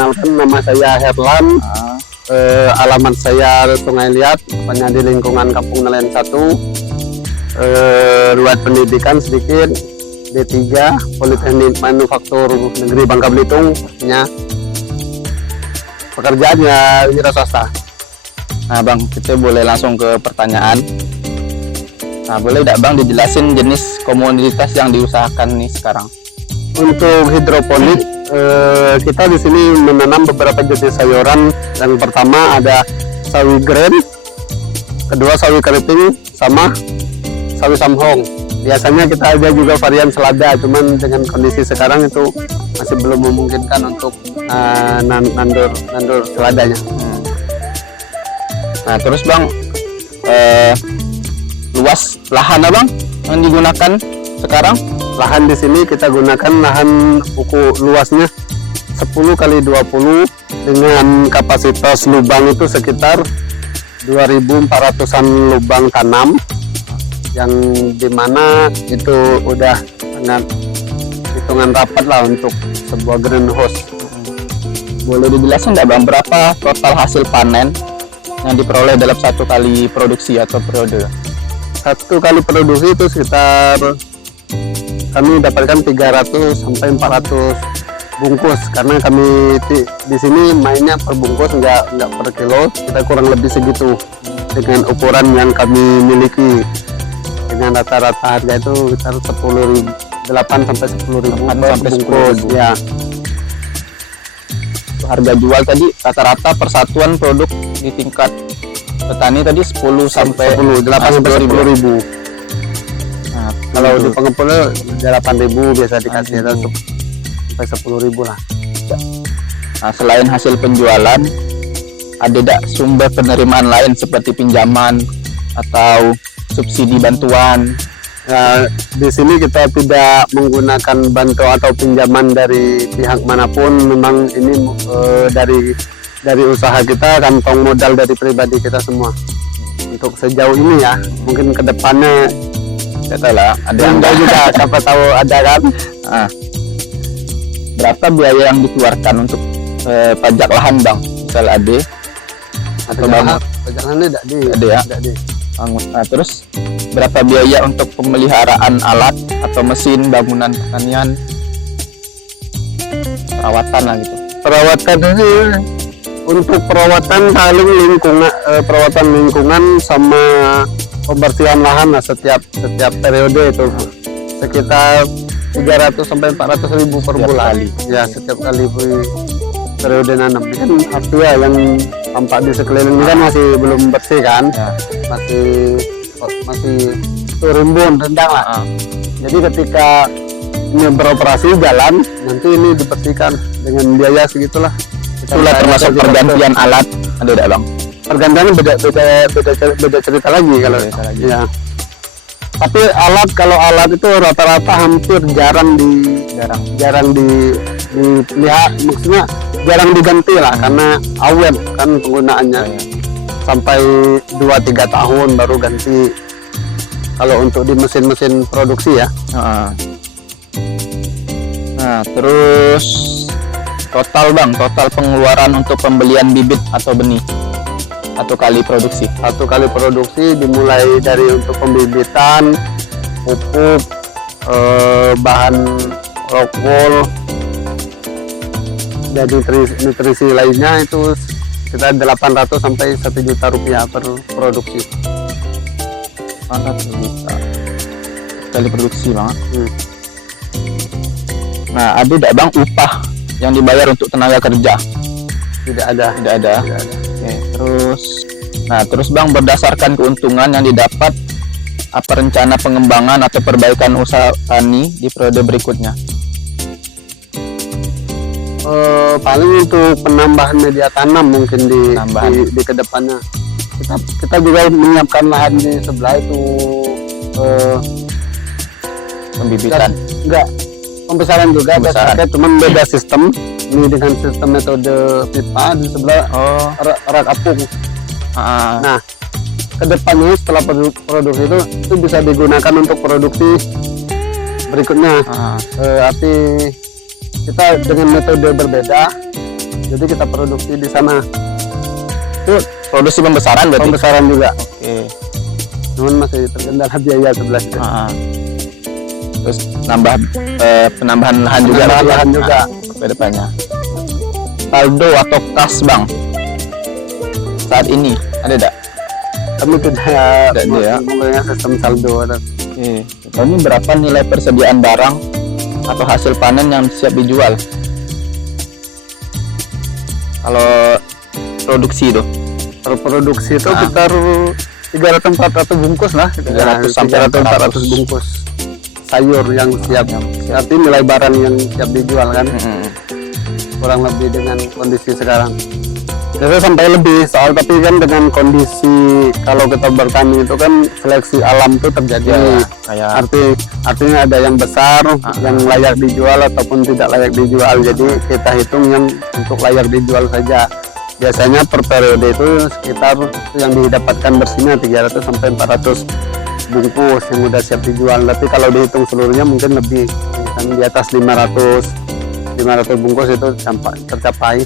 perkenalkan, nama saya Herlan. Alamat saya Sungai Liat, tepatnya di lingkungan Kampung Nelayan 1. Riwayat pendidikan sedikit, D3, Politeknik Manufaktur Negeri Bangka Belitung. Pekerjaannya wira swasta. Nah Bang, kita boleh langsung ke pertanyaan. Nah, boleh tidak Bang dijelasin jenis komoditas yang diusahakan nih sekarang? Untuk hidroponik, kita di sini menanam beberapa jenis sayuran. Yang pertama ada sawi grand, kedua sawi keriting, sama sawi samhong. Biasanya kita ada juga varian selada, cuman dengan kondisi sekarang itu masih belum memungkinkan untuk nandur seladanya. Nah terus Bang, luas lahan Bang yang digunakan sekarang? Lahan di sini kita gunakan lahan luasnya 10 kali 20 dengan kapasitas lubang itu sekitar 2.400-an lubang tanam, yang dimana itu udah sangat hitungan rapat lah untuk sebuah greenhouse. Boleh dijelasin nggak Bang berapa total hasil panen yang diperoleh dalam satu kali produksi atau periode? Satu kali produksi itu sekitar kami dapatkan 300 sampai 400 bungkus, karena kami di sini mainnya per bungkus, nggak per kilo. Kita kurang lebih segitu dengan ukuran yang kami miliki. Dengan rata-rata harga itu sekitar 8 sampai 10.000 per bungkus. Ya. Harga jual tadi rata-rata persatuan produk di tingkat petani tadi 10 sampai 10.000. Nah, kalau di pengepul 8.000 biasa dikasih, sampai 10.000 lah. Nah, selain hasil penjualan, ada tidak sumber penerimaan lain seperti pinjaman atau subsidi bantuan? Nah, di sini kita tidak menggunakan bantuan atau pinjaman dari pihak manapun. Memang ini dari usaha kita, kantong modal dari pribadi kita semua. Untuk sejauh ini ya, mungkin kedepannya tidak lah, ada yang juga siapa tahu ada kan. Nah, berapa biaya yang dikeluarkan untuk pajak lahan Bang? Misal ada atau bangun? Pajak lahan tidak ada ya? Nah, terus berapa biaya untuk pemeliharaan alat atau mesin, bangunan pertanian, perawatan lah gitu? Perawatan ini untuk perawatan paling perawatan lingkungan sama pembersihan lahan lah setiap periode itu sekitar 300 sampai 400.000 per bulan. Ya, setiap kali periode nanam. Ini kan ya yang tampak di sekeliling ini kan masih belum bersih kan, ya. masih rimbun rendang lah. Jadi ketika ini beroperasi jalan, nanti ini dibersihkan dengan biaya segitulah. Itulah termasuk pergantian alat, ada tidak Bang? Pergantiannya beda cerita lagi kalau ya. Tapi kalau alat itu rata-rata hampir jarang dilihat, maksudnya jarang diganti lah, karena awet kan penggunaannya. Sampai 2-3 tahun baru ganti kalau untuk di mesin-mesin produksi ya. Nah terus total pengeluaran untuk pembelian bibit atau benih satu kali produksi dimulai dari untuk pembibitan, pupuk, bahan rockwool dan nutrisi lainnya itu sekitar 800 sampai 1 juta rupiah per produksi. 800 juta kali produksi Bang. Nah, ada tidak Bang upah yang dibayar untuk tenaga kerja? Tidak ada. Oke, terus Bang, berdasarkan keuntungan yang didapat, apa rencana pengembangan atau perbaikan usaha tani di periode berikutnya? Paling untuk penambahan media tanam mungkin di kedepannya. Kita juga menyiapkan lahan di sebelah itu pembibitan. Pembesaran juga, cuman beda sistem. Ini dengan sistem metode pipa, di sebelah rak apung. Nah, kedepannya setelah produksi itu bisa digunakan untuk produksi berikutnya. Arti kita dengan metode berbeda, Jadi kita produksi di sana. Itu produksi pembesaran berarti. Pembesaran juga. Oke. Namun masih terkendala biaya sebelah itu. Terus nambah penambahan lahan juga. Penambahan berarti ya? lahan juga. Ke depannya. Saldo atau kas bang saat ini ada tidak? Kami tidak Tidak ada ya. mempunyai sistem saldo. Oke. Ini berapa nilai persediaan barang atau hasil panen yang siap dijual? Kalau produksi itu Per produksi itu sekitar 300-400 bungkus lah. 300 sampai 400 bungkus sayur yang siap. Arti nilai barang yang siap dijual kan. Kurang lebih dengan kondisi sekarang. Biasanya sampai lebih soal, tapi kan dengan kondisi kalau kita bertani itu kan seleksi alam itu terjadi. kayak Artinya ada yang besar yang layak dijual ataupun tidak layak dijual. Jadi kita hitung yang untuk layak dijual saja. Biasanya per periode itu sekitar yang didapatkan bersihnya 300 sampai 400 bungkus yang udah siap dijual. Tapi kalau dihitung seluruhnya mungkin lebih, kan di atas 500 bungkus itu tercapai.